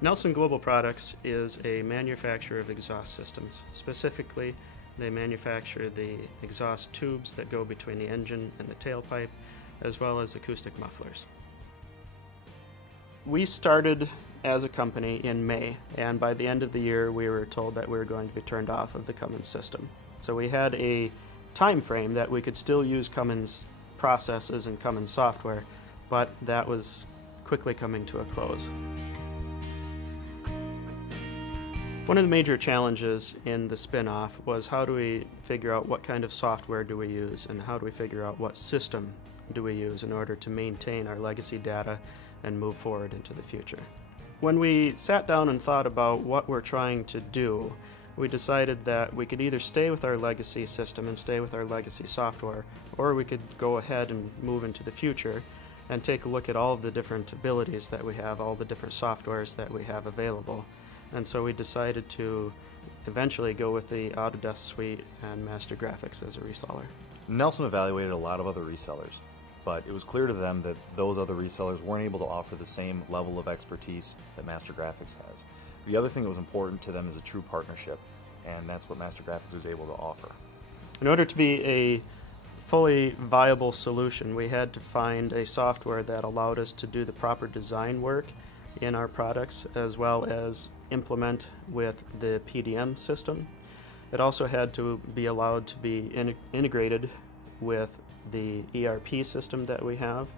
Nelson Global Prodicts is a manufacturer of exhaust systems. Specifically, they manufacture the exhaust tubes that go between the engine and the tailpipe, as well as acoustic mufflers. We started as a company in May, and by the end of the year we were told that we were going to be turned off of the Cummins system. So we had a time frame that we could still use Cummins processes and Cummins software, but that was quickly coming to a close. One of the major challenges in the spin-off was how do we figure out what kind of software do we use, and how do we figure out what system do we use in order to maintain our legacy data and move forward into the future. When we sat down and thought about what we're trying to do, we decided that we could either stay with our legacy system and stay with our legacy software, or we could go ahead and move into the future and take a look at all of the different abilities that we have, all the different softwares that we have available. And so we decided to eventually go with the Autodesk Suite and MasterGraphics as a reseller. Nelson evaluated a lot of other resellers, but it was clear to them that those other resellers weren't able to offer the same level of expertise that MasterGraphics has. The other thing that was important to them is a true partnership, and that's what MasterGraphics was able to offer. In order to be a fully viable solution, we had to find a software that allowed us to do the proper design work in our products, as well as implement with the PDM system. It also had to be allowed to be integrated with the ERP system that we have,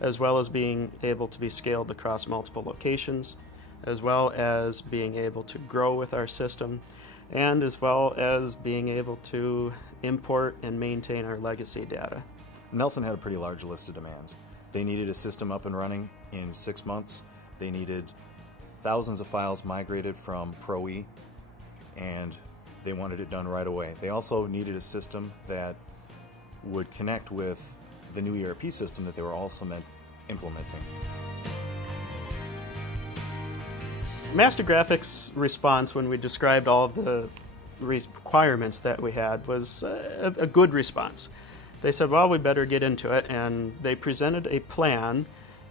as well as being able to be scaled across multiple locations, as well as being able to grow with our system, and as well as being able to import and maintain our legacy data. Nelson had a pretty large list of demands. They needed a system up and running in 6 months. They needed thousands of files migrated from Pro-E, and they wanted it done right away. They also needed a system that would connect with the new ERP system that they were also implementing. MasterGraphics' response when we described all of the requirements that we had was a good response. They said, well, we better get into it, and they presented a plan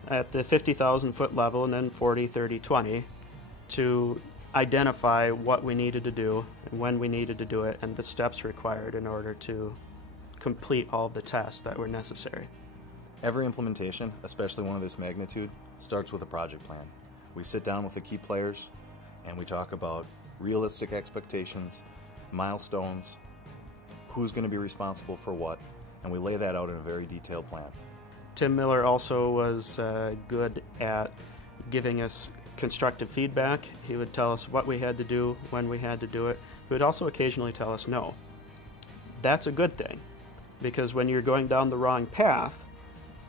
at the 50,000 foot level and then 40, 30, 20 to identify what we needed to do and when we needed to do it and the steps required in order to complete all of the tests that were necessary. Every implementation, especially one of this magnitude, starts with a project plan. We sit down with the key players and we talk about realistic expectations, milestones, who's going to be responsible for what, and we lay that out in a very detailed plan. Tim Miller also was good at giving us constructive feedback. He would tell us what we had to do, when we had to do it. He would also occasionally tell us no. That's a good thing, because when you're going down the wrong path,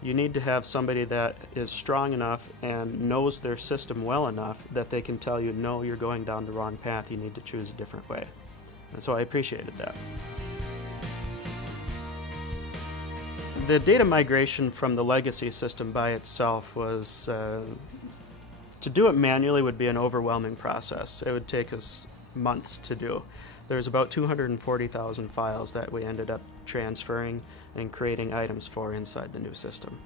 you need to have somebody that is strong enough and knows their system well enough that they can tell you, no, you're going down the wrong path, you need to choose a different way. And so I appreciated that. The data migration from the legacy system by itself was, to do it manually would be an overwhelming process. It would take us months to do. There's about 240,000 files that we ended up transferring and creating items for inside the new system.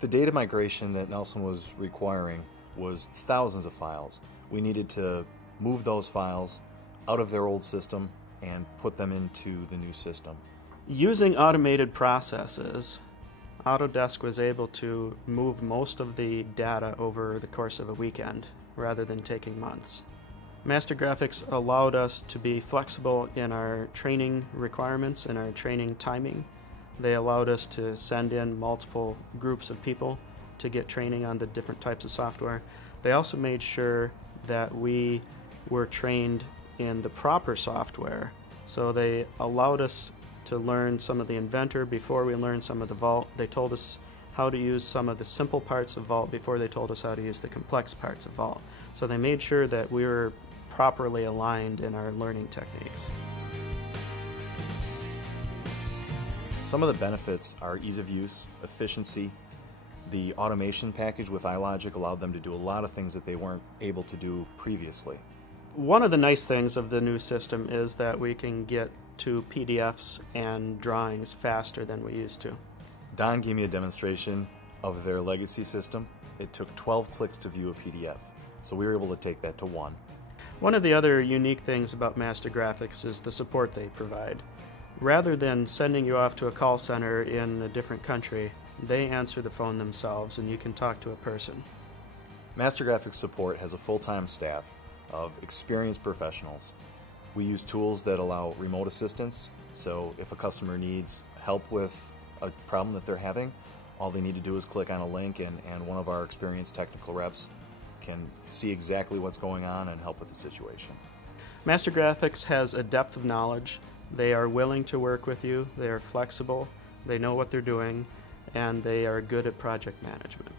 The data migration that Nelson was requiring was thousands of files. We needed to move those files out of their old system and put them into the new system. Using automated processes, Autodesk was able to move most of the data over the course of a weekend rather than taking months. MasterGraphics allowed us to be flexible in our training requirements and our training timing. They allowed us to send in multiple groups of people to get training on the different types of software. They also made sure that we were trained in the proper software. So they allowed us to learn some of the Inventor before we learned some of the Vault. They told us how to use some of the simple parts of Vault before they told us how to use the complex parts of Vault. So they made sure that we were properly aligned in our learning techniques. Some of the benefits are ease of use, efficiency. The automation package with iLogic allowed them to do a lot of things that they weren't able to do previously. One of the nice things of the new system is that we can get to PDFs and drawings faster than we used to. Don gave me a demonstration of their legacy system. It took 12 clicks to view a PDF. So we were able to take that to one. One of the other unique things about MasterGraphics is the support they provide. Rather than sending you off to a call center in a different country, they answer the phone themselves and you can talk to a person. MasterGraphics support has a full-time staff of experienced professionals. We use tools that allow remote assistance, so if a customer needs help with a problem that they're having, all they need to do is click on a link and one of our experienced technical reps can see exactly what's going on and help with the situation. MasterGraphics has a depth of knowledge. They are willing to work with you, they are flexible, they know what they're doing, and they are good at project management.